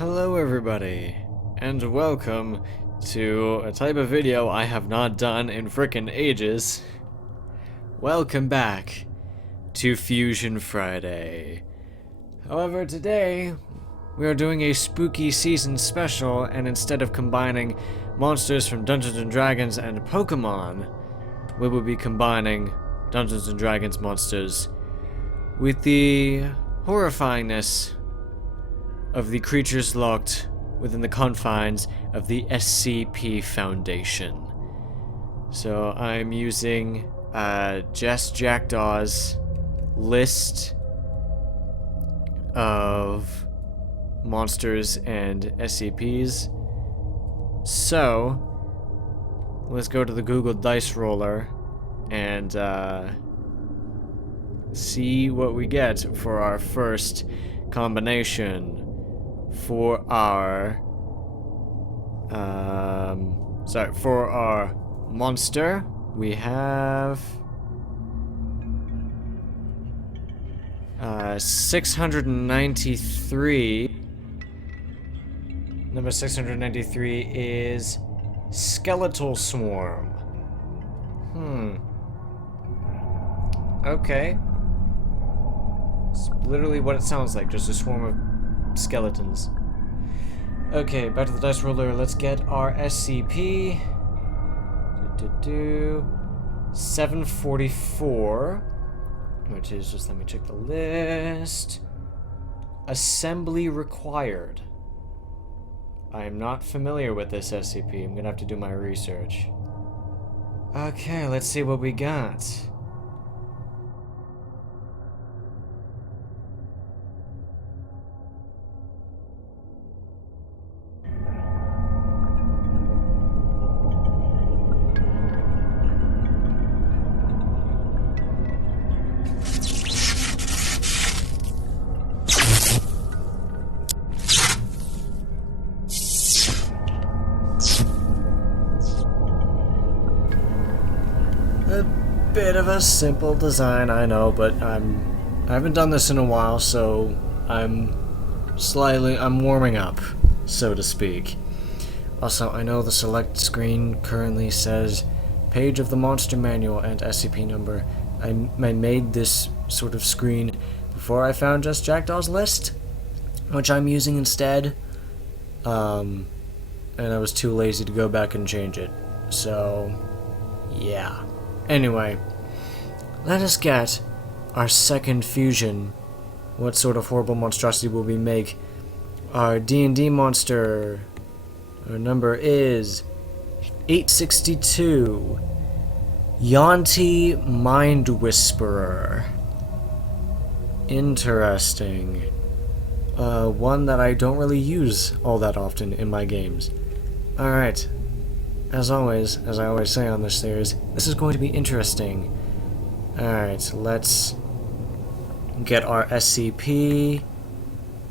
Hello everybody, and welcome to a type of video I have not done in frickin' ages. Welcome back to Fusion Friday. However, today we are doing a spooky season special, and instead of combining monsters from Dungeons & Dragons and Pokemon, we will be combining Dungeons & Dragons monsters with the horrifyingness of the creatures locked within the confines of the SCP Foundation. So I'm using Jess Jackdaw's list of monsters and SCPs. So let's go to the Google Dice Roller and see what we get for our first combination. For our for our monster, we have 693. Number 693 is Skeletal Swarm. Okay. It's literally what it sounds like, just a swarm of skeletons. Okay, back to the dice roller. Let's get our SCP. 744, which is, just let me check the list. Assembly required. I am not familiar with this SCP. I'm gonna have to do my research. Okay, let's see what we got. Bit of a simple design, I know, but I haven't done this in a while, so I'm warming up, so to speak. Also, I know the select screen currently says page of the monster manual and SCP number. I made this sort of screen before I found Just Jackdaw's list, which I'm using instead. And I was too lazy to go back and change it. So, yeah. Anyway, let us get our second fusion. What sort of horrible monstrosity will we make? Our D&D monster. Our number is 862. Yanti Mind Whisperer. Interesting. One that I don't really use all that often in my games. Alright. As always, as I always say on this series, this is going to be interesting. Alright, let's get our SCP.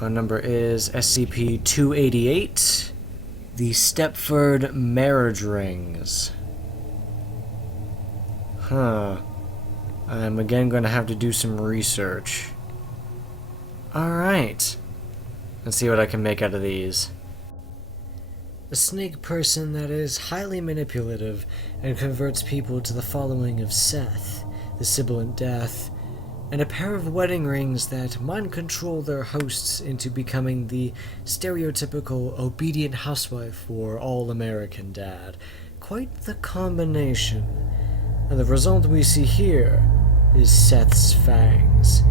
Our number is SCP-288. The Stepford Marriage Rings. I'm again going to have to do some research. Alright. Let's see what I can make out of these. A snake person that is highly manipulative and converts people to the following of Seth, the sibilant death, and a pair of wedding rings that mind control their hosts into becoming the stereotypical obedient housewife or all-American dad. Quite the combination. And the result we see here is Seth's fangs.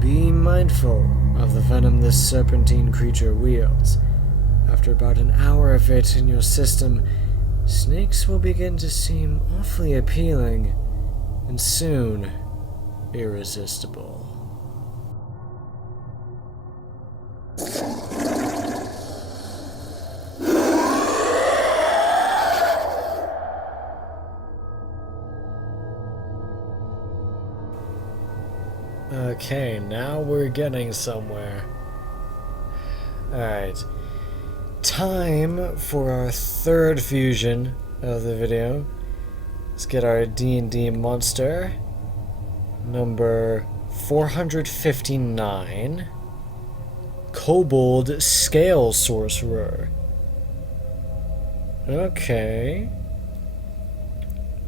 Be mindful of the venom this serpentine creature wields. After about an hour of it in your system, snakes will begin to seem awfully appealing, and soon, irresistible. Okay, now we're getting somewhere. Alright. Time for our third fusion of the video. Let's get our D&D monster. Number 459. Kobold Scale Sorcerer. Okay.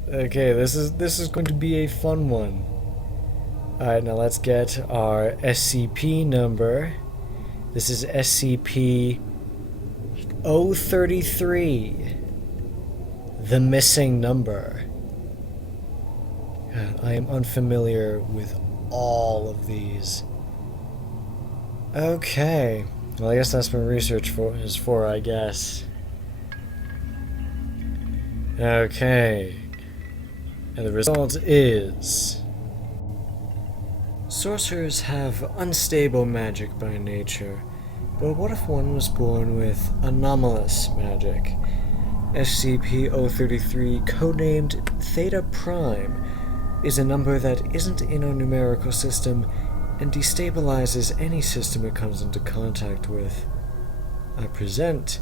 Okay, this is going to be a fun one. Alright, now let's get our SCP number. This is SCP 033. The missing number. God, I am unfamiliar with all of these. Okay. Well, I guess that's what research is for, I guess. Okay. And the result is... Sorcerers have unstable magic by nature, but what if one was born with anomalous magic? SCP-033, codenamed Theta Prime, is a number that isn't in our numerical system and destabilizes any system it comes into contact with. I present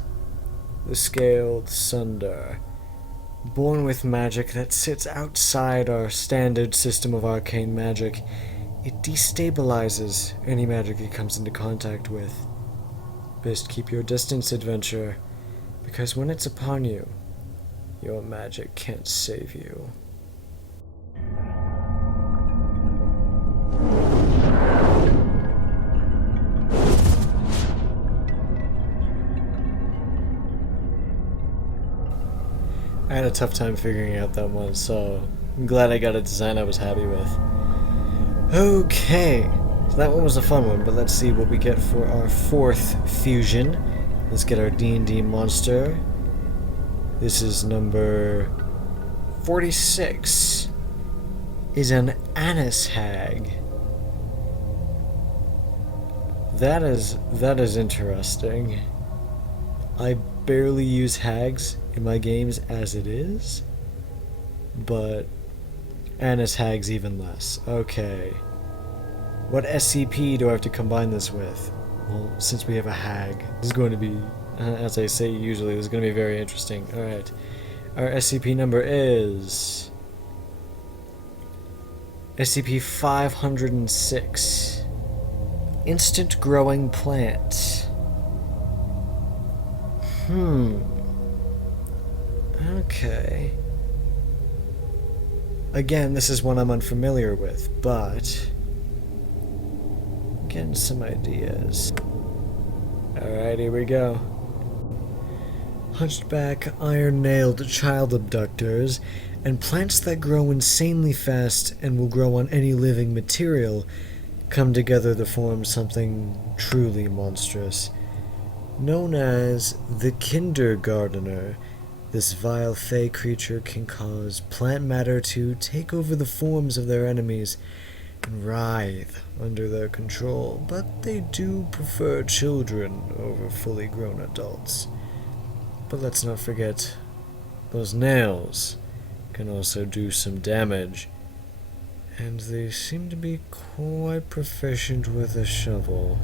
the Scaled Sunder. Born with magic that sits outside our standard system of arcane magic, it destabilizes any magic it comes into contact with. Best keep your distance, adventurer, because when it's upon you, your magic can't save you. I had a tough time figuring out that one, so I'm glad I got a design I was happy with. Okay, so that one was a fun one, but let's see what we get for our fourth fusion. Let's get our D&D monster. This is number 46. Is an anise hag. That is interesting. I barely use hags in my games as it is, but anise hags even less. Okay. What SCP do I have to combine this with? Well, since we have a hag, this is going to be, as I say usually, this is going to be very interesting. Alright. Our SCP number is SCP-506. Instant growing plant. Okay. Again, this is one I'm unfamiliar with, but getting some ideas. Alright, here we go. Hunchback, iron-nailed child abductors, and plants that grow insanely fast and will grow on any living material come together to form something truly monstrous. Known as the Kindergartener, this vile fey creature can cause plant matter to take over the forms of their enemies and writhe under their control, but they do prefer children over fully grown adults. But let's not forget, those nails can also do some damage, and they seem to be quite proficient with a shovel.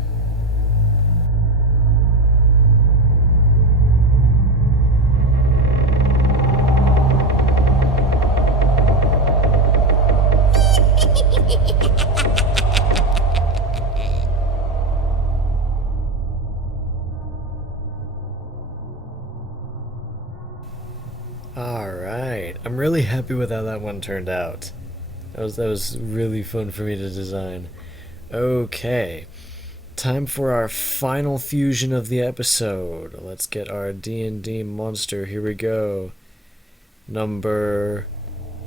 Alright, I'm really happy with how that one turned out. That was really fun for me to design. Okay, time for our final fusion of the episode. Let's get our D&D monster. Here we go. Number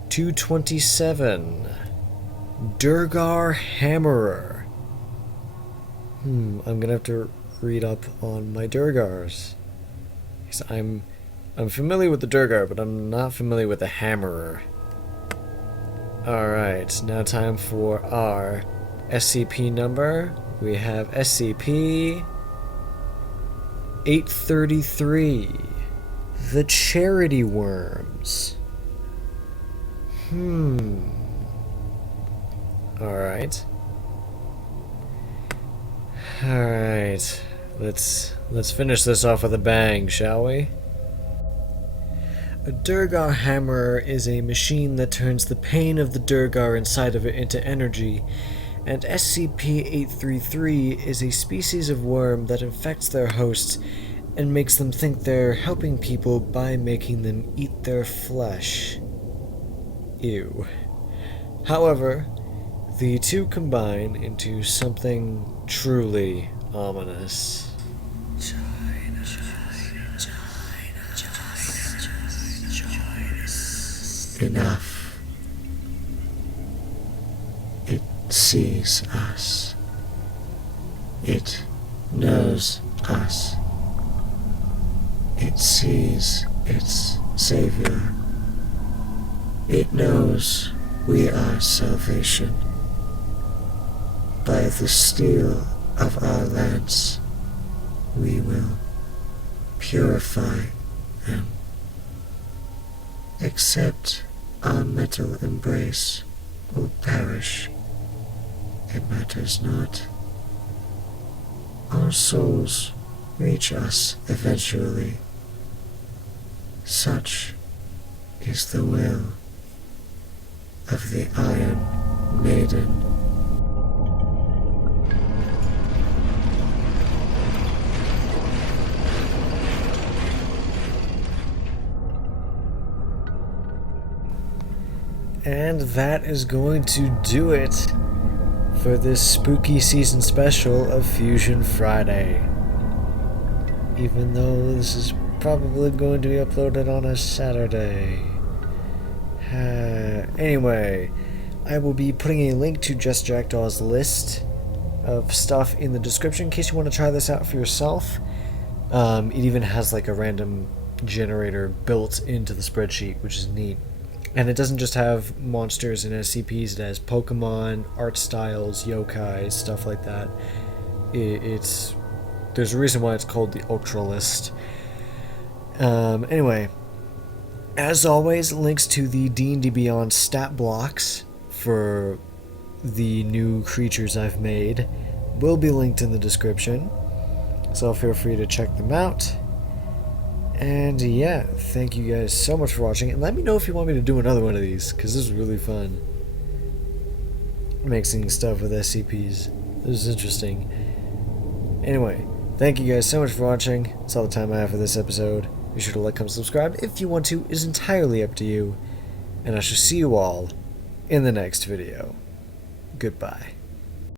227. Durgar Hammerer. I'm gonna have to read up on my Durgars. Because I'm familiar with the Durgar, but I'm not familiar with the Hammerer. Alright, now time for our SCP number. We have SCP-833. The Charity Worms. Alright. Alright. Let's finish this off with a bang, shall we? A Durgar Hammerer is a machine that turns the pain of the Durgar inside of it into energy And SCP-833 is a species of worm that infects their hosts and makes them think they're helping people by making them eat their flesh. Ew. However, the two combine into something truly ominous. Enough. It sees us. It knows us. It sees its savior. It knows we are salvation. By the steel of our lance, we will purify them. Except our metal embrace will perish. It matters not. Our souls reach us eventually. Such is the will of the Iron Maiden. And that is going to do it for this spooky season special of Fusion Friday. Even though this is probably going to be uploaded on a Saturday. Anyway, I will be putting a link to Just Jackdaw's list of stuff in the description in case you want to try this out for yourself. It even has like a random generator built into the spreadsheet, which is neat. And it doesn't just have monsters and SCPs, it has Pokemon, art styles, yokai, stuff like that. There's a reason why it's called the Ultra List. Anyway, as always, links to the D&D Beyond stat blocks for the new creatures I've made will be linked in the description, so feel free to check them out. And yeah, thank you guys so much for watching, and let me know if you want me to do another one of these, because this is really fun. Mixing stuff with SCPs. This is interesting. Anyway, thank you guys so much for watching. That's all the time I have for this episode. Be sure to like, comment, subscribe if you want to. It is entirely up to you. And I shall see you all in the next video. Goodbye.